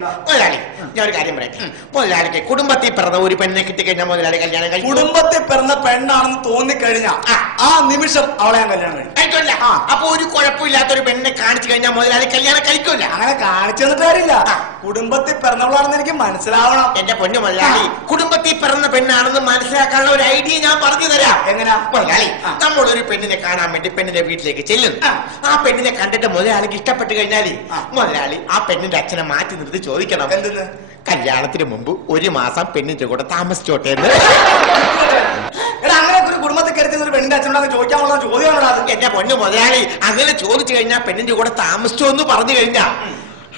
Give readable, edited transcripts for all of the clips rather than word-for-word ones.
മുതലാളി ഞാൻ ഒരു കാര്യം പറയട്ടെ. മുതലാളിക്ക് കുടുംബത്തിൽ പിറന്ന ഒരു പെണ്ണെ കിട്ടിക്കഴിഞ്ഞാൽ മുതലാളി കല്യാണം കഴിക്കും. കുടുംബത്തിൽ പിറന്ന പെണ്ണാണെന്ന് തോന്നിക്കഴിഞ്ഞാൽ ആ നിമിഷം അവളെ ഞാൻ കല്യാണം കഴിക്കില്ല. അപ്പൊ ഒരു കുഴപ്പമില്ലാത്തൊരു പെണ്ണെ കാണിച്ചു കഴിഞ്ഞാൽ മുതലാളി കല്യാണം കഴിക്കില്ല. അങ്ങനെ കാണിച്ചു തന്നിട്ട് കാര്യമില്ല. കുടുംബത്തിൽ പിറന്നവളാണെന്ന് എനിക്ക് മനസ്സിലാവണം. എന്റെ പൊന്നു മുതലാളി, കുടുംബത്തിൽ പിറന്ന പെണ്ണാണെന്ന് മനസ്സിലാക്കാനുള്ള ഒരു ഐഡിയ ഞാൻ പറഞ്ഞു തരാം. എങ്ങനെയാ മുതലാളി? നമ്മളൊരു പെണ്ണിനെ കാണാൻ വേണ്ടി പെണ്ണിന്റെ വീട്ടിലേക്ക് ചെല്ലുന്നു. ആ പെണ്ണിനെ കണ്ടിട്ട് മുതലാളിക്ക് ഇഷ്ടപ്പെട്ട് കഴിഞ്ഞാല് മുതലാളി ആ പെണ്ണിന്റെ അച്ഛനെ മാറ്റി നിർത്തി ചോദിക്കണം, എന്തെന്ന്? കല്യാണത്തിന് മുമ്പ് ഒരു മാസം പെണ്ണിന്റെ കൂടെ താമസിച്ചോട്ടെ എന്ന്. അങ്ങനെ ഒരു കുടുംബത്തിൽ കരുതി ഒരു പെണ്ണിന്റെ അച്ഛനോട് ചോദിക്കാനുള്ള ചോദ്യമാണോ അത്? എന്റെ പൊന്നു മുതലാളി, അങ്ങനെ ചോദിച്ചു കഴിഞ്ഞാൽ പെണ്ണിന്റെ കൂടെ താമസിച്ചോ എന്ന് പറഞ്ഞു കഴിഞ്ഞാ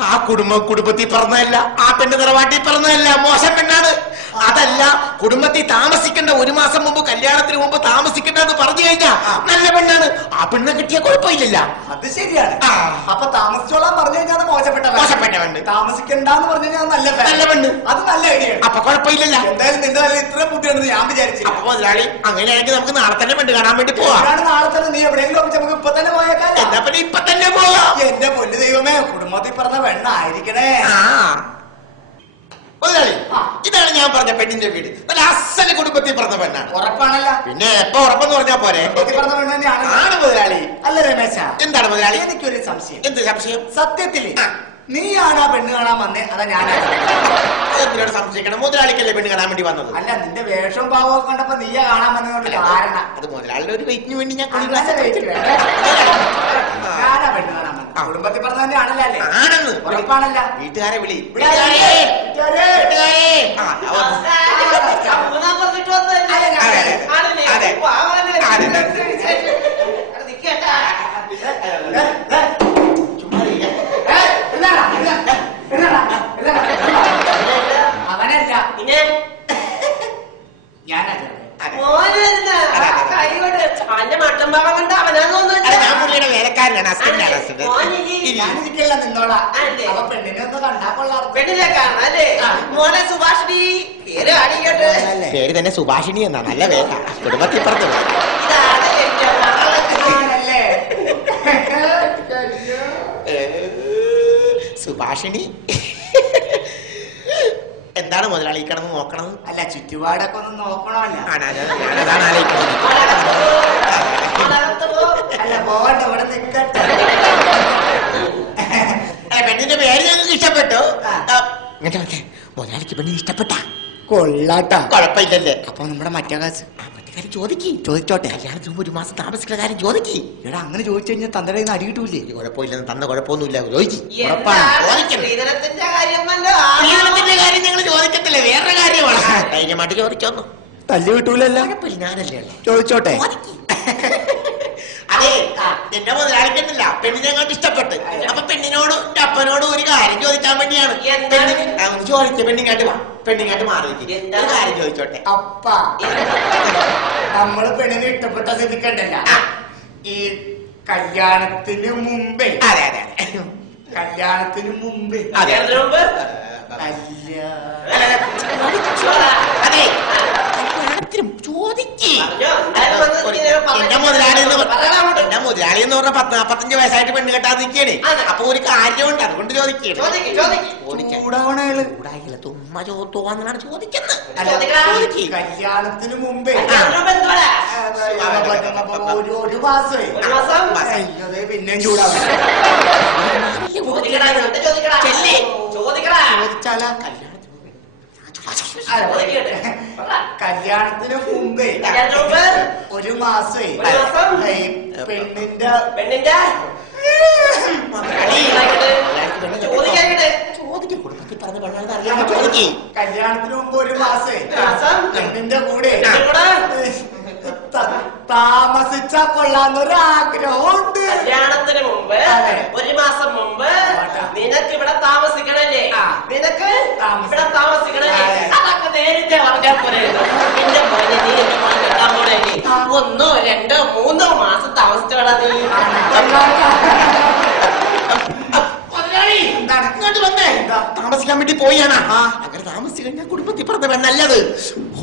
ആ കുടുംബത്തിൽ പറഞ്ഞതല്ല, ആ പെണ്ണ് തറവാട്ടിൽ പറഞ്ഞതല്ല, മോശം പെണ്ണാണ്. അതല്ല, കുടുംബത്തിൽ താമസിക്കേണ്ട ഒരു മാസം മുമ്പ് കല്യാണത്തിന് മുമ്പ് താമസിക്കേണ്ടെന്ന് പറഞ്ഞു കഴിഞ്ഞാ നല്ല പെണ്ണാണ്. ആ പെണ്ണ് കിട്ടിയ കുഴപ്പമില്ല. അത് ശരിയാണ്. അപ്പൊ താമസിച്ചോളാൻ പറഞ്ഞു കഴിഞ്ഞാൽ മോശപ്പെട്ട പെണ്ണ്, താമസിക്കണ്ടെന്ന് പറഞ്ഞു കഴിഞ്ഞാൽ നല്ല പെണ്ണ്. അത് നല്ല ഐഡിയ. അപ്പൊ കുഴപ്പമില്ലല്ലോ. എന്തായാലും നിന്റെ നല്ല ഇത്രയും ബുദ്ധിയുണ്ടെന്ന് ഞാൻ വിചാരിച്ചു. അപ്പൊ മുതലാളി, അങ്ങനെയാണെങ്കിൽ നമുക്ക് നാളെ തന്നെ പെണ്ണ് കാണാൻ വേണ്ടി പോവാം. നാളെ തന്നെ നീ എവിടെയെങ്കിലും നമുക്ക് ഇപ്പൊ തന്നെ പോയേക്കാം. എന്നാ പിന്നെ ഇപ്പൊ തന്നെ പോവാം. എന്റെ പൊന്നു ദൈവമേ, കുടുംബത്തിൽ പറഞ്ഞ പെണ്ണായിരിക്കണേ. മുതലാളി, ഇതാണ് ഞാൻ പറഞ്ഞ പെണ്ണിന്റെ വീട്. നല്ല അസല് കുടുംബത്തിൽ പറഞ്ഞ പെണ്ണാണ്. ഉറപ്പാണല്ലോ. പിന്നെ എപ്പോ ഉറപ്പെന്ന് പറഞ്ഞാ പോരെ? പറഞ്ഞ പെണ്ണ് തന്നെയാണ്. ആണ് മുതലാളി. അല്ല രമേശ, എന്താണ് മുതലാളി? എനിക്കൊരു സംശയം. എന്ത് സംശയം? സത്യത്തില് നീയാണ് ആ പെണ്ണ് കാണാൻ വന്നേ, അതാ ഞാനാണ്? എന്തിനോട് സംശയിക്കണം? മുതലാളിക്കല്ലേ പെണ്ണ് കാണാൻ വേണ്ടി വന്നത്? അല്ല, നിന്റെ വേഷം ഭാവമൊക്കെ കണ്ടപ്പോ നീയാ കാണാൻ വന്നതുകൊണ്ട് കാരണം അത് മുതലാളിയുടെ ഒരു വെയിറ്റിന് വേണ്ടി ഞാൻ ഞാനാ പെണ്ണ് കാണാൻ വന്നത്. കുടുംബത്തിൽ പറഞ്ഞ തന്നെയാണല്ലോ അല്ലേ? ആണെന്ന് ഉറപ്പാണല്ല. വീട്ടുകാരെ വിളി. അവനല്ല ഞാനാ. ഞാൻ പുള്ളിയുടെ വേലക്കാരനാണ്. ഞാനിരിക്കല്ല നിന്നോളാ. അപ്പൊ പെണ്ണിനെ ഒന്ന് കണ്ടാ കൊള്ളാം. പെണ്ണിനെ കാണാല്ലേ? മോനെ സുഭാഷിണി, പേര് തന്നെ സുഭാഷിണി എന്നാ. നല്ല വേല. കുടുംബത്തിൽ പറഞ്ഞത് സുഭാഷിണി. എന്താണ് മുതലാളി കിടന്ന് നോക്കണത്? അല്ല, ചുറ്റുപാടൊക്കെ ഒന്ന് നോക്കണമല്ല. ഞാനതാണ് ആലോചിക്കുന്നത്. അല്ല, പോകണ്ട, ഇവിടെ നിൽക്കട്ടെ. പെണ്ണിന്റെ പേര് ഞങ്ങൾക്ക് ഇഷ്ടപ്പെട്ടു. മുതലാളിക്ക് പെണ്ണിന് ഇഷ്ടപ്പെട്ട കൊള്ളാട്ടാ. കുഴപ്പമില്ലല്ലേ? അപ്പൊ നമ്മുടെ മറ്റേ കാശ് മറ്റേ ചോദിച്ചോട്ടെ. കല്യാണത്തിന് ഒരു മാസം താമസിക്കുന്ന കാര്യം ചോദിക്കി. എടാ, അങ്ങനെ ചോദിച്ചു കഴിഞ്ഞാൽ തന്റെ കയ്യിൽ നിന്ന് അടി കിട്ടൂലേ? കുഴപ്പമില്ലെന്ന് തന്ന കുഴപ്പമൊന്നുമില്ല. ചോദിച്ചു. ശ്രീധരത്തിന്റെ കാര്യം കാര്യം ഞങ്ങൾ ചോദിക്കത്തില്ല, വേറെ കാര്യമാണ്. ധൈര്യമായിട്ട് ചോദിച്ചോന്നു. തല്ലി കിട്ടൂലല്ലോ. ഞാനല്ലേ ചോദിച്ചോട്ടെ. അതെ, എന്റെ മുതലാളിക്കുന്നില്ല പെണ്ണിനെ കണ്ട് ഇഷ്ടപ്പെട്ട്. അപ്പൊ പെണ്ണിനോടും എന്റെ അപ്പനോടും ഒരു കാര്യം ചോദിക്കാൻ വേണ്ടിയാണ്. ചോദിച്ചു. പെണ്ണിങ്ങാട്ട് മാറിയിരിക്കും. കാര്യം ചോദിച്ചോട്ടെ. അപ്പ നമ്മള് പെണ്ണിനെ ഇഷ്ടപ്പെട്ട ശ്രദ്ധിക്കണ്ടല്ല. ഈ കല്യാണത്തിന് മുമ്പേ അതെ അതെ കല്യാണത്തിന് മുമ്പേ അതെ മുമ്പ് അതെ ചോദിക്കേ. എന്റെ മുതലാളി എന്ന് പറഞ്ഞ 45 വയസ്സായിട്ട് പെണ്ണ് കെട്ടാതെ നിൽക്കണേ. അപ്പൊ ഒരു കാര്യമുണ്ട്, അതുകൊണ്ട് ചോദിക്കേ. ചൂടാവണേള് തുമ്മ തോന്നാണ് ചോദിക്കുന്നത്. കല്യാണത്തിന് മുമ്പേ ഒരു മാസമേ പിന്നെയും ചൂടാവണം. ചോദിച്ചാലാ കല്യാണത്തിന് മുമ്പേ ഒരു മാസമേ പെണ്ണിന്റെ കല്യാണത്തിന് മുമ്പ് ഒരു മാസേ പെണ്ണിന്റെ കൂടെ താമസിച്ചാ കൊള്ളാന്നൊരാഗ്രഹമുണ്ട്. കല്യാണത്തിന് മുമ്പ് ഒരു മാസം മുമ്പ് നിനക്ക് ഇവിടെ താമസിക്കണല്ലേ? നിനക്ക് ഇവിടെ താമസിക്കണല്ലേ? അതൊക്കെ നേരത്തെ പറഞ്ഞാൽ പോലെ. എന്റെ പോലെ നീ എന്റെ പോലെ കെട്ടാൻ പോണല്ലേ? 1, 2, 3 മാസം താമസിച്ചോടാ നീ. ഇങ്ങോട്ട് വന്നേ. താമസിക്കാൻ വേണ്ടി പോയാണ്. അങ്ങനെ താമസിച്ചു കഴിഞ്ഞാൽ കുടുംബത്തിൽ പറഞ്ഞ പെണ്ണല്ലത്. ഓ,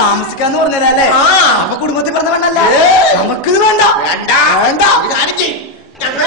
താമസിക്കാന്ന് പറഞ്ഞല്ലേ? അപ്പൊ കുടുംബത്തിൽ പറഞ്ഞ പെണ്ണല്ല. നമുക്കിത് വേണ്ട. വേണ്ട. കാര്യം ചെയ്യും. ഞങ്ങൾ